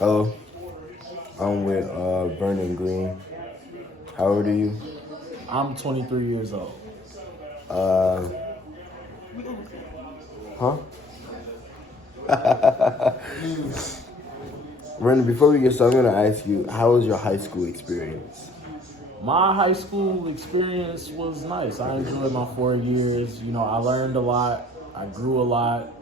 Hello, I'm with Vernon Green. How old are you? I'm 23 years old. Uh, huh? Vernon, before we get started, I'm gonna ask you, how was your high school experience? My high school experience was nice. I enjoyed my 4 years. I learned a lot. I grew a lot.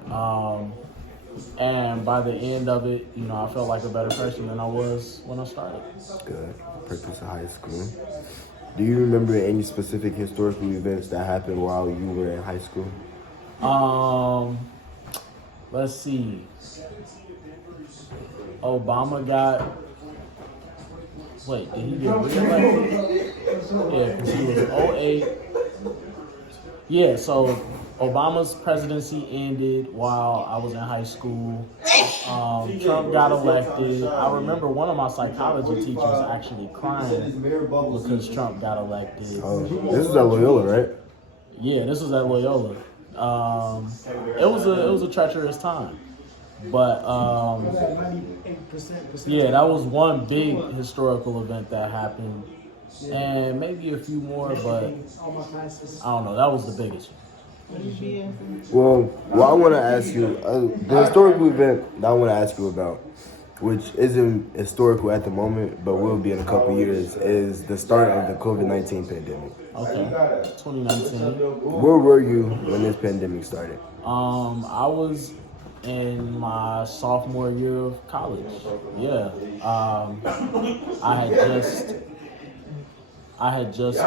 And by the end of it, I felt like a better person than I was when I started. Good. Purpose of high school. Do you remember any specific historical events that happened while you were in high school? Um, let's see. Obama got. Wait, did he get reelected? Yeah, because he was '08. Yeah, so Obama's presidency ended while I was in high school. Trump got elected. I remember one of my psychology teachers actually crying because Trump got elected. Oh, this is at Loyola, right? Yeah, this was at Loyola. It was a treacherous time, but yeah, that was one big historical event that happened, and maybe a few more, but I don't know. That was the biggest. Well, I want to ask you, the historical event that I want to ask you about, which isn't historical at the moment, but will be in a couple years, is the start of the COVID-19 pandemic. Okay, 2019. Where were you when this pandemic started? I was in my sophomore year of college. Yeah. I had just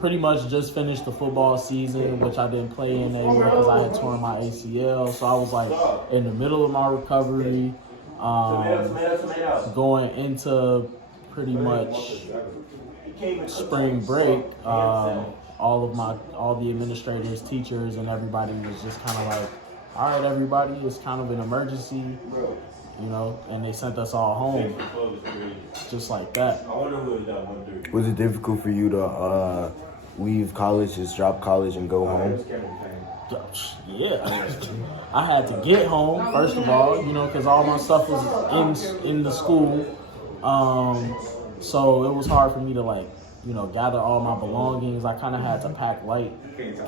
pretty much just finished the football season, which I didn't play in that year because I had torn my ACL. So I was like in the middle of my recovery, going into pretty much spring break. All the administrators, teachers, and everybody was just kind of like, all right, everybody, it's kind of an emergency, and they sent us all home, just like that. Was it difficult for you to leave college, just drop college and go home? Yeah, I had to get home first of all, because all my stuff was in the school, so it was hard for me to gather all my belongings. I kind of had to pack light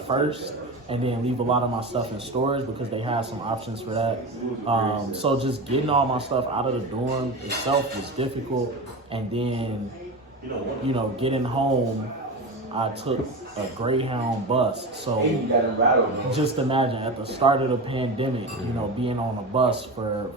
first and then leave a lot of my stuff in storage because they had some options for that. So just getting all my stuff out of the dorm itself was difficult, and then getting home, I took a Greyhound bus. So just imagine at the start of the pandemic, being on a bus for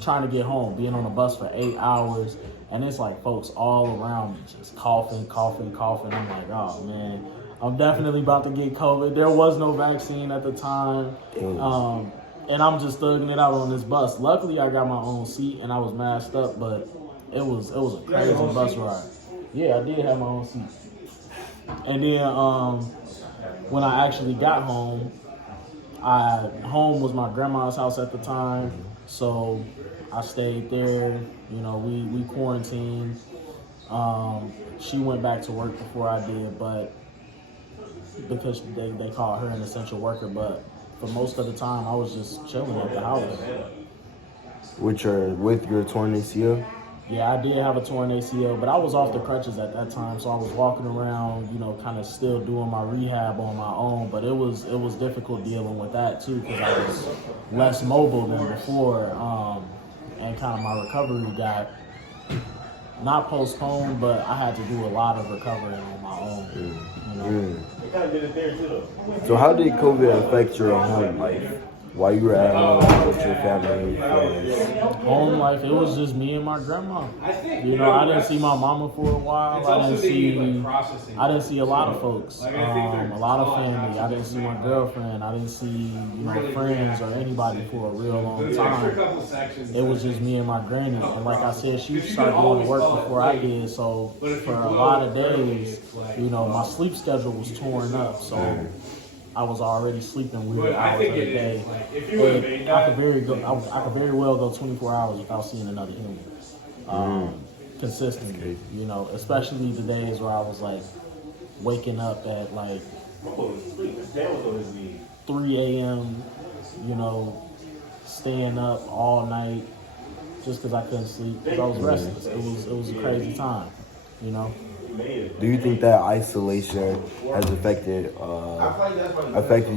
trying to get home, being on a bus for 8 hours, and it's like folks all around me just coughing. I'm like, oh man, I'm definitely about to get COVID. There was no vaccine at the time. And I'm just thugging it out on this bus. Luckily, I got my own seat and I was masked up, but it was a crazy bus ride. Yeah, I did have my own seat. And then when I actually got home, home was my grandma's house at the time, so I stayed there. We quarantined. She went back to work before I did, but because they called her an essential worker, but for most of the time I was just chilling at the house. With your torn ACL? Yeah, I did have a torn ACL, but I was off the crutches at that time, so I was walking around, kind of still doing my rehab on my own. But it was difficult dealing with that too because I was less mobile than before, and kind of my recovery got not postponed, but I had to do a lot of recovering on my own. So how did COVID affect your home life while you were at home with your family and friends? Home life, it was just me and my grandma. I didn't see my mama for a while. I didn't see a lot of folks, a lot of family. I didn't see my girlfriend. I didn't see friends or anybody for a real long time. It was just me and my granny. And like I said, she started going to work before I did. So for a lot of days, my sleep schedule was torn up. So I was already sleeping weird hours of the day. I could very well go 24 hours without seeing another human. Consistently, especially the days where I was like waking up at like 3 a.m., staying up all night, just because I couldn't sleep because I was restless. It was a crazy time, you know. Do you think that isolation has affected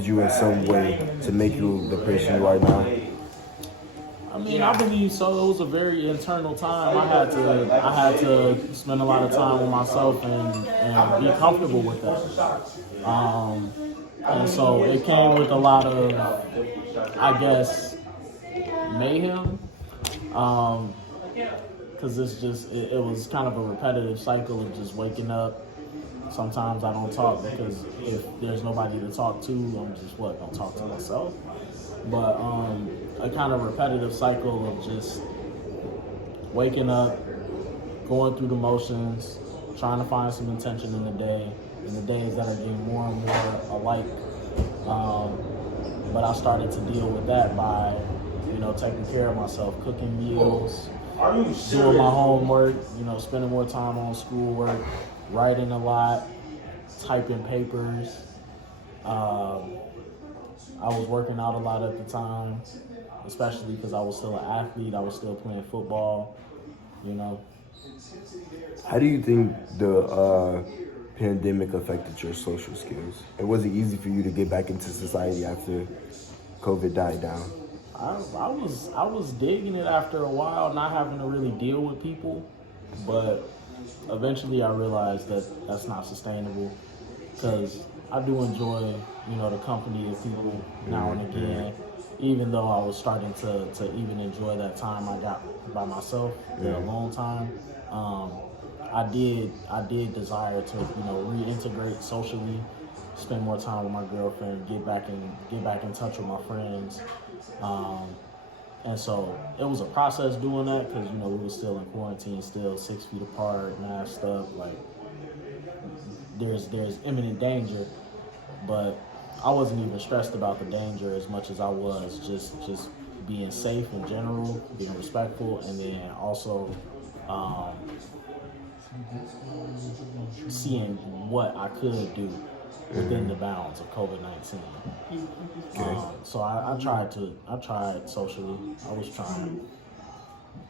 you in some way to make you the person you are now? I mean, I believe so. It was a very internal time. I had to spend a lot of time with myself and be comfortable with that. And so it came with a lot of, I guess, mayhem. Because it was kind of a repetitive cycle of just waking up. Sometimes I don't talk because if there's nobody to talk to, I'm just gonna talk to myself. But a kind of repetitive cycle of just waking up, going through the motions, trying to find some intention in the day, and the days that are getting more and more alike. But I started to deal with that by, taking care of myself, cooking meals, doing my homework, spending more time on schoolwork, writing a lot, typing papers. I was working out a lot at the time, especially because I was still an athlete. I was still playing football, How do you think the pandemic affected your social skills? And was it easy for you to get back into society after COVID died down? I was digging it after a while, not having to really deal with people, but eventually I realized that that's not sustainable because I do enjoy, the company of people now and again, even though I was starting to even enjoy that time I got by myself, the alone time. I did desire to, reintegrate socially, spend more time with my girlfriend, get back in touch with my friends. And so it was a process doing that because, we were still in quarantine, still 6 feet apart, masked up, like there's imminent danger, but I wasn't even stressed about the danger as much as I was just being safe in general, being respectful, and then also seeing what I could do within the bounds of COVID-19. So I tried socially. I was trying.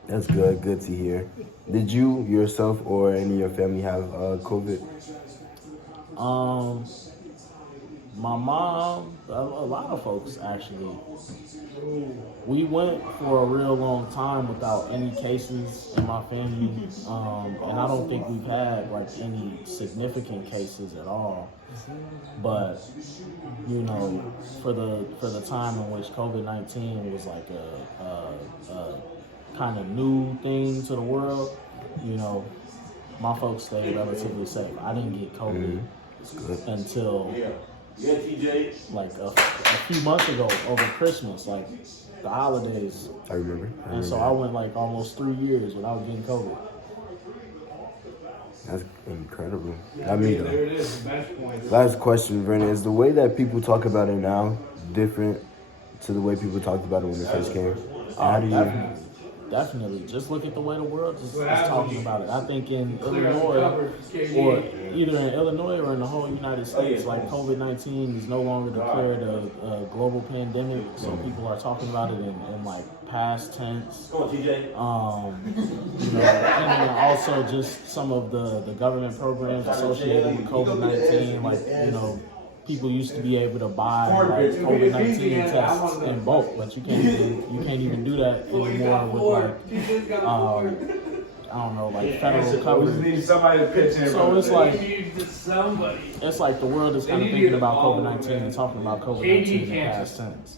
That's good to hear. Did you yourself or any of your family have COVID? My mom, a lot of folks actually. We went for a real long time without any cases in my family, and I don't think we've had like any significant cases at all. But for the time in which COVID-19 was like a kind of new thing to the world, my folks stayed relatively safe. I didn't get COVID until like a few months ago over Christmas, like the holidays. I remember. And so I went like almost 3 years without getting COVID. That's incredible. I mean, last question, Vernon. Is the way that people talk about it now different to the way people talked about it when it first came? How do you... Definitely. Just look at the way the world is talking about it. I think in Illinois, or either in Illinois or in the whole United States, like COVID-19 is no longer declared a global pandemic, so people are talking about it in like past tense. And then also just some of the government programs associated with COVID-19, like people used to be able to buy like COVID-19 tests in bulk, but you can't even do that anymore with like I don't know, like federal coverage. So it's like the world is kind of thinking about COVID-19 and talking about COVID-19 in the past tense.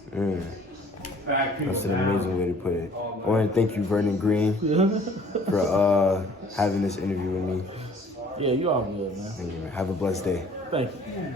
That's an amazing way to put it. I want to thank you, Vernon Green, for having this interview with me. Yeah, you all good, man. Thank you, man. Have a blessed day. Thank you.